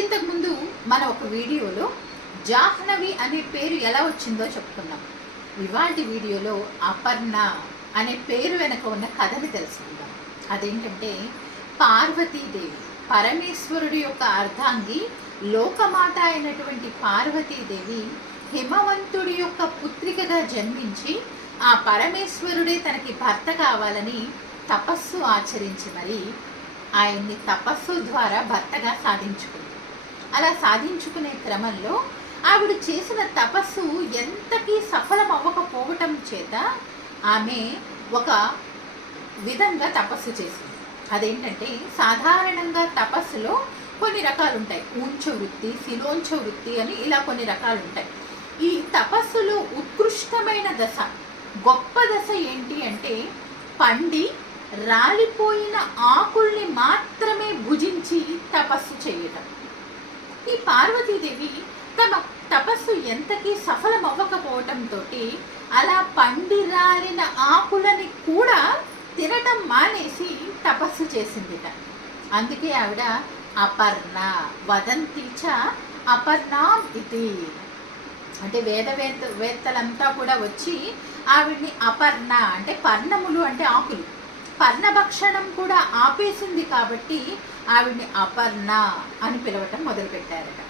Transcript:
ఇంతకుముందు మన ఒక వీడియోలో జాహ్నవి అనే పేరు ఎలా వచ్చిందో చెప్పుకున్నాం. ఇవాటి వీడియోలో అపర్ణ అనే పేరు వెనక ఉన్న కథని తెలుసుకుందాం. అదేంటంటే, పార్వతీదేవి, పరమేశ్వరుడి యొక్క అర్ధాంగి, లోకమాత అయినటువంటి పార్వతీదేవి హిమవంతుడి యొక్క పుత్రికగా జన్మించి ఆ పరమేశ్వరుడే తనకి భర్త కావాలని తపస్సు ఆచరించి మరి ఆయన్ని తపస్సు ద్వారా భర్తగా సాధించుకుంది. అలా సాధించుకునే క్రమంలో ఆవిడ చేసిన తపస్సు ఎంతకీ సఫలం అవ్వకపోవటం చేత ఆమె ఒక విధంగా తపస్సు చేసింది. అదేంటంటే, సాధారణంగా తపస్సులో కొన్ని రకాలు ఉంటాయి. ఊంచ వృత్తి, శిలోంచ వృత్తి అని ఇలా కొన్ని రకాలు ఉంటాయి. ఈ తపస్సులో ఉత్కృష్టమైన దశ, గొప్ప దశ ఏంటి అంటే, పండి రాలిపోయిన ఆకుల్ని మాత్రమే భుజించి తపస్సు చేయటం. ఈ పార్వతీదేవి తమ తపస్సు ఎంతకీ సఫలం అవ్వకపోవటంతో అలా పండి రాలిన ఆకులని కూడా తినటం మానేసి తపస్సు చేసిందిట. అందుకే ఆవిడ అపర్ణ, వదంతి చ అపర్ణాం ఇది. అంటే వేత్తలంతా కూడా వచ్చి ఆవిడ్ని అపర్ణ అంటే పర్ణములు అంటే ఆకులు, పర్ణభక్షణం కూడా ఆపేసింది కాబట్టి ఆవిడ్ని అపర్ణ అని పిలవటం మొదలుపెట్టారట.